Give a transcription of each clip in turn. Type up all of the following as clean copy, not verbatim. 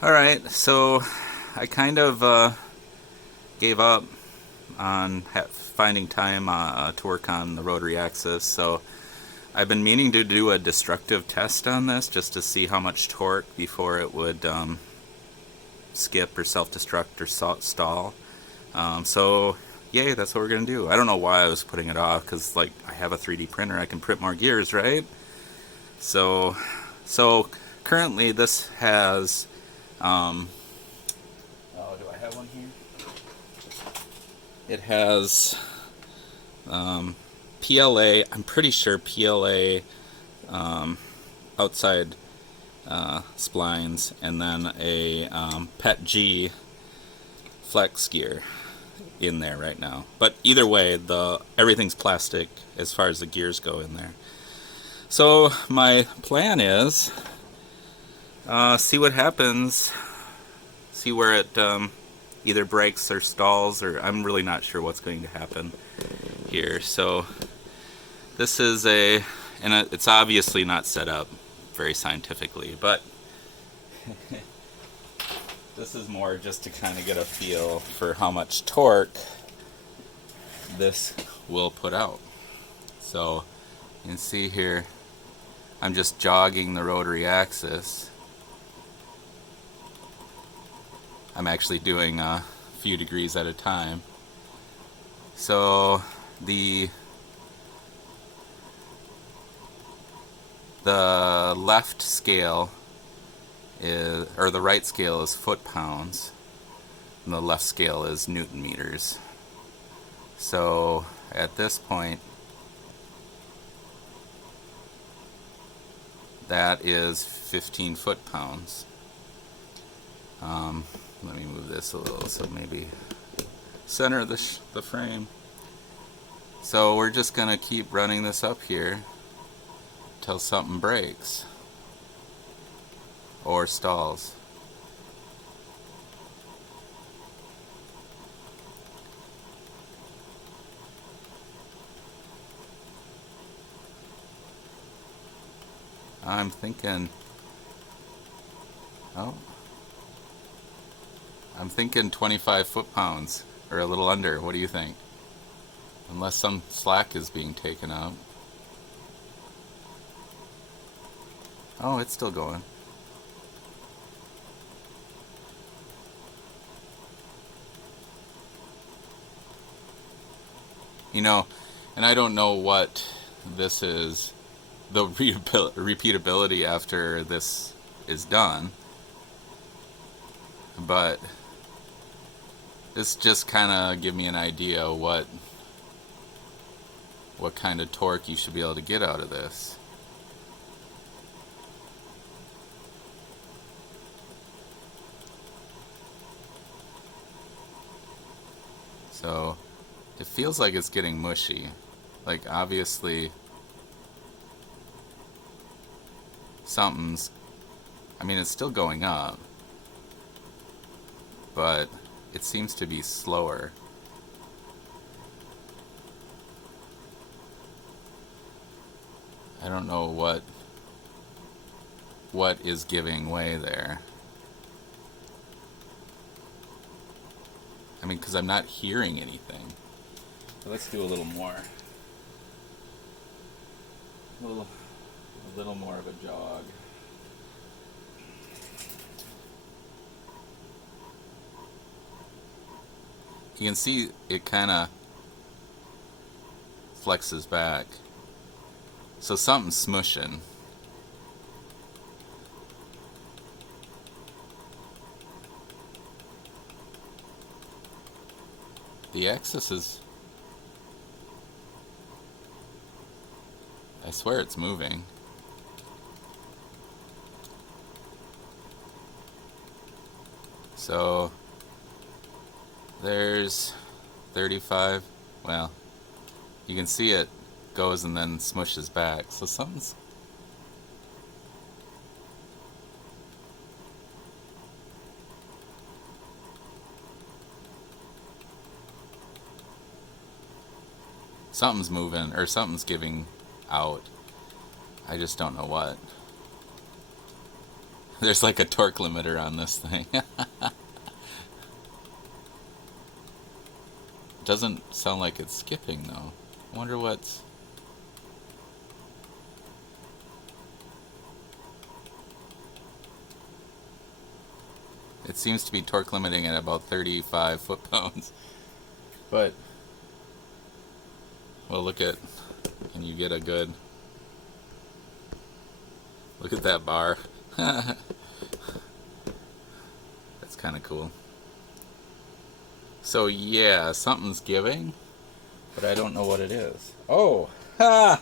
Alright, so I kind of gave up on finding time to work on the rotary axis, so I've been meaning to do a destructive test on this just to see how much torque before it would skip or self-destruct or stall. So, yay, that's what we're going to do. I don't know why I was putting it off, because like I have a 3D printer, I can print more gears, right? So, so currently this has oh, do I have one here? It has PLA. I'm pretty sure PLA outside splines, and then a PET G flex gear in there right now. But either way, everything's plastic as far as the gears go in there. So my plan is see what happens. See where it either breaks or stalls, or I'm really not sure what's going to happen here. So this is and it's obviously not set up very scientifically, but this is more just to kind of get a feel for how much torque this will put out. So you can see here, I'm just jogging the rotary axis. I'm actually doing a few degrees at a time. So the left scale is, or the right scale is foot-pounds, and the left scale is Newton meters. So at this point, that is 15 foot-pounds. Let me move this a little so maybe center the frame. So we're just going to keep running this up here till something breaks or stalls. I'm thinking, oh, I'm thinking 25 foot-pounds, or a little under. What do you think? Unless some slack is being taken out. Oh, it's still going. You know, and I don't know what this is, the repeatability after this is done, but this just kind of give me an idea what kind of torque you should be able to get out of this. So it feels like it's getting mushy. Like obviously something's, I mean it's still going up, but it seems to be slower. I don't know what is giving way there. I mean, because I'm not hearing anything. So let's do a little more. A little more of a jog. You can see it kind of flexes back. So something's smushing. The axis is, I swear it's moving. So there's 35. Well, you can see it goes and then smushes back. So something's, something's moving or something's giving out. I just don't know what. There's like a torque limiter on this thing. Doesn't sound like it's skipping though. I wonder what's... It seems to be torque limiting at about 35 foot-pounds. But, well, look at, can you get a good, look at that bar. That's kind of cool. So yeah, something's giving, but I don't know what it is. Oh, ha!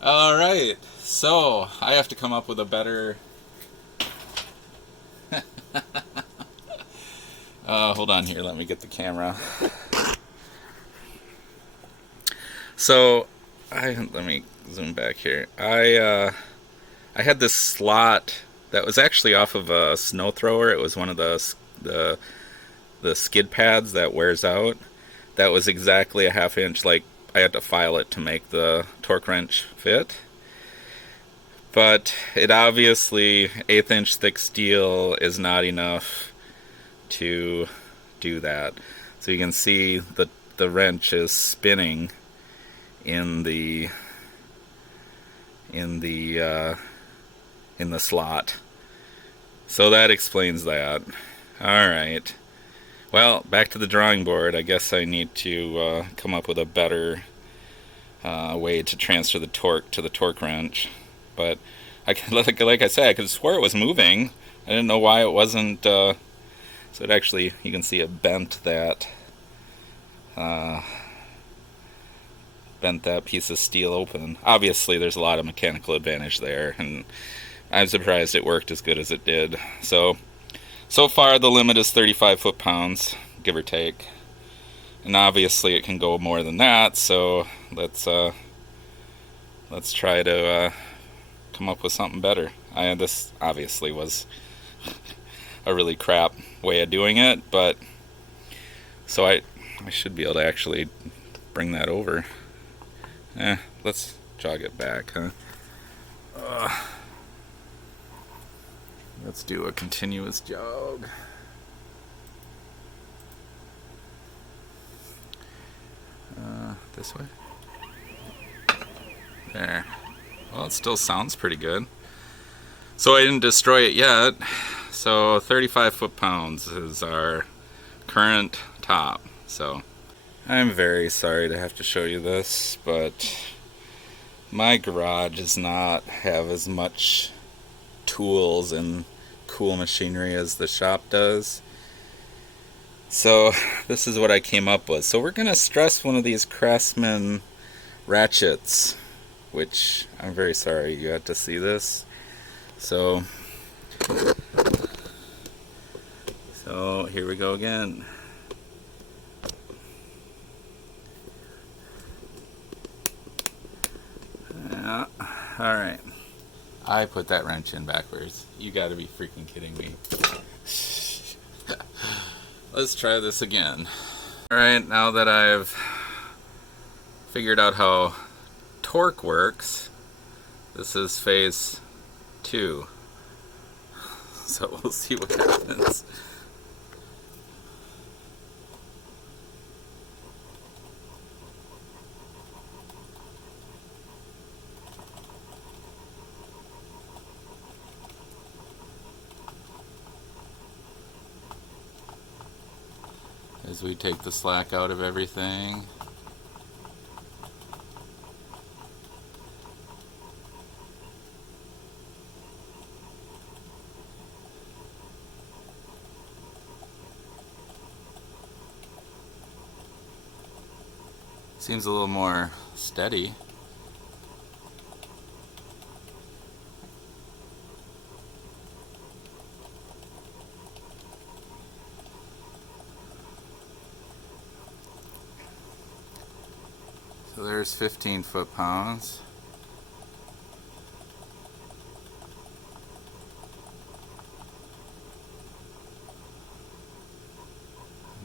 Alright, so I have to come up with a better... hold on here, let me get the camera. So, let me zoom back here. I had this slot that was actually off of a snow thrower. It was one of the skid pads that wears out. That was exactly a 1/2 inch. Like, I had to file it to make the torque wrench fit. But it obviously, 1/8 inch thick steel is not enough to do that. So you can see that the wrench is spinning in the slot. So that explains that. Alright. Well, back to the drawing board. I guess I need to come up with a better way to transfer the torque to the torque wrench. But like I said, I could have swore it was moving. I didn't know why it wasn't. So it actually, you can see it bent that piece of steel open. Obviously, there's a lot of mechanical advantage there, and I'm surprised it worked as good as it did. So far the limit is 35 foot-pounds, give or take. And obviously it can go more than that, so let's try to come up with something better. This obviously was a really crap way of doing it, but so I should be able to actually bring that over. Let's jog it back, huh? Let's do a continuous jog. This way? There. Well, it still sounds pretty good. So I didn't destroy it yet. So 35 foot-pounds is our current top. So I'm very sorry to have to show you this, but my garage does not have as much tools and cool machinery as the shop does. So this is what I came up with. So we're going to stress one of these Craftsman ratchets, which I'm very sorry you had to see this. So here we go again. Yeah, alright. I put that wrench in backwards. You gotta be freaking kidding me. Let's try this again. Alright, now that I've figured out how torque works, this is phase 2. So we'll see what happens. As we take the slack out of everything. Seems a little more steady. So there's 15 foot-pounds.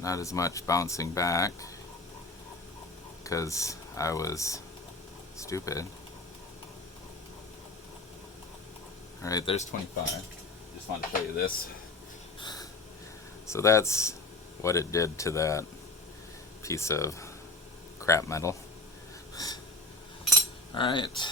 Not as much bouncing back because I was stupid. Alright, there's 25. Just want to show you this. So that's what it did to that piece of crap metal. Alright.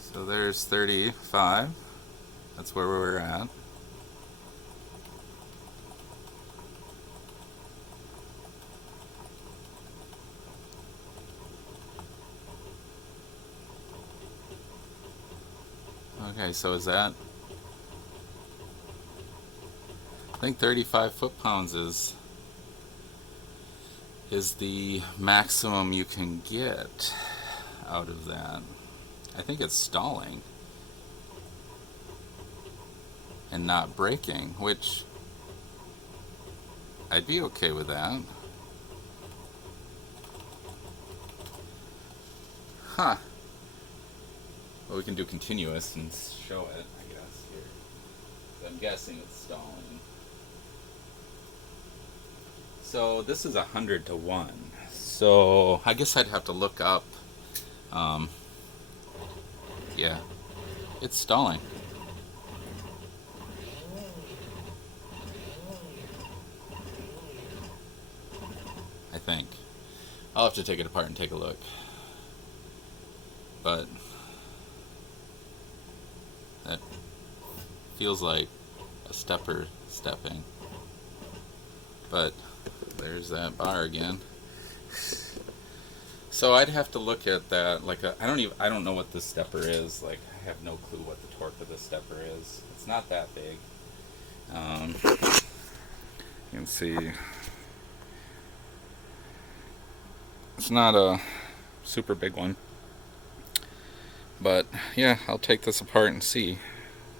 So there's 35. That's where we're at. Okay, so is that... I think 35 foot-pounds is the maximum you can get out of that. I think it's stalling and not breaking, which I'd be okay with that. Huh. Well, we can do continuous and show it, I guess, here. I'm guessing it's stalling. So this is 100 to 1. So I guess I'd have to look up. Yeah, it's stalling. I think. I'll have to take it apart and take a look. But that feels like a stepper stepping. But there's that bar again. So I'd have to look at that. Like I don't know what this stepper is. Like I have no clue what the torque of this stepper is. It's not that big. You can see it's not a super big one. But yeah, I'll take this apart and see.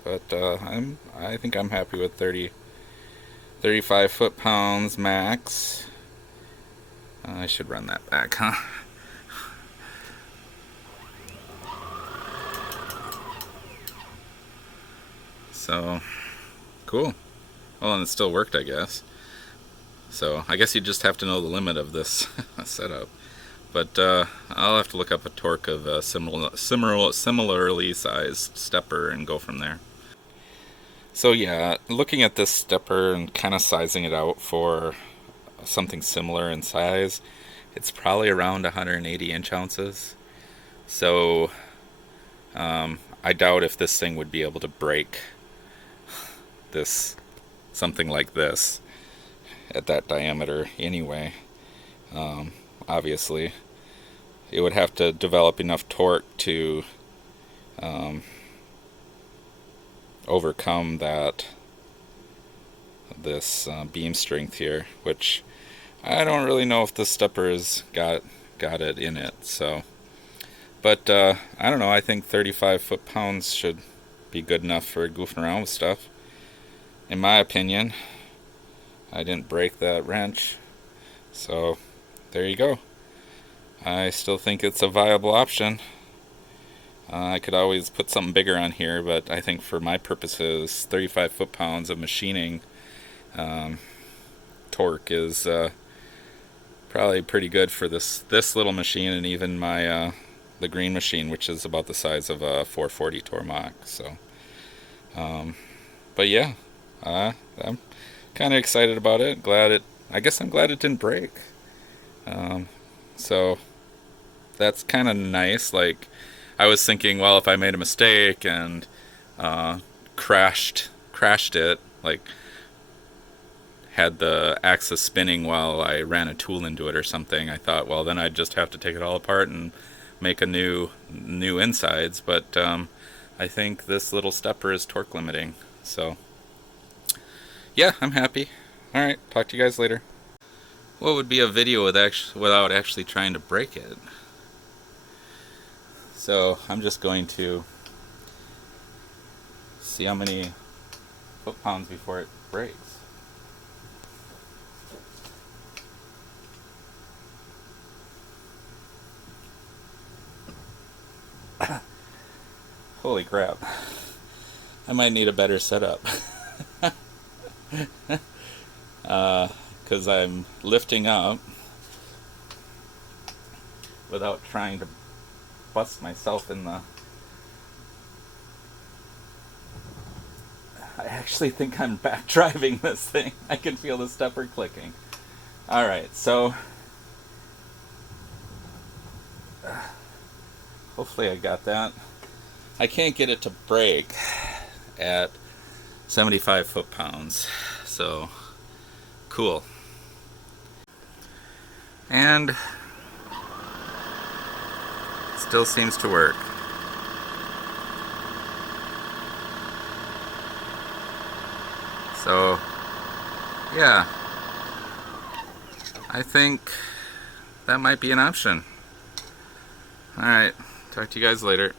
But I think I'm happy with 35 foot-pounds max. I should run that back, huh? So, cool. Well, and it still worked, I guess. So, I guess you just have to know the limit of this setup. But I'll have to look up a torque of a similarly sized stepper and go from there. So yeah, looking at this stepper and kind of sizing it out for something similar in size, it's probably around 180 inch ounces. So I doubt if this thing would be able to break something like this at that diameter anyway. Obviously, it would have to develop enough torque to overcome this beam strength here, which I don't really know if the stepper has got it in it. So, but I don't know. I think 35 foot-pounds should be good enough for goofing around with stuff, in my opinion. I didn't break that wrench, so there you go. I still think it's a viable option. I could always put something bigger on here, but I think for my purposes, 35 foot-pounds of machining torque is probably pretty good for this little machine, and even my the green machine, which is about the size of a 440 Tormach. So, but yeah, I'm kind of excited about it. I guess I'm glad it didn't break. So that's kind of nice. Like, I was thinking, well, if I made a mistake and crashed it, like had the axis spinning while I ran a tool into it or something, I thought, well, then I'd just have to take it all apart and make a new insides. But I think this little stepper is torque limiting. So yeah, I'm happy. All right, talk to you guys later. What would be a video without actually trying to break it? So I'm just going to see how many foot-pounds before it breaks. Holy crap. I might need a better setup. Because I'm lifting up without trying to bust myself in the... I actually think I'm back driving this thing. I can feel the stepper clicking. Alright, so hopefully I got that. I can't get it to brake at 75 foot-pounds, so cool. And still seems to work. So yeah, I think that might be an option. Alright, talk to you guys later.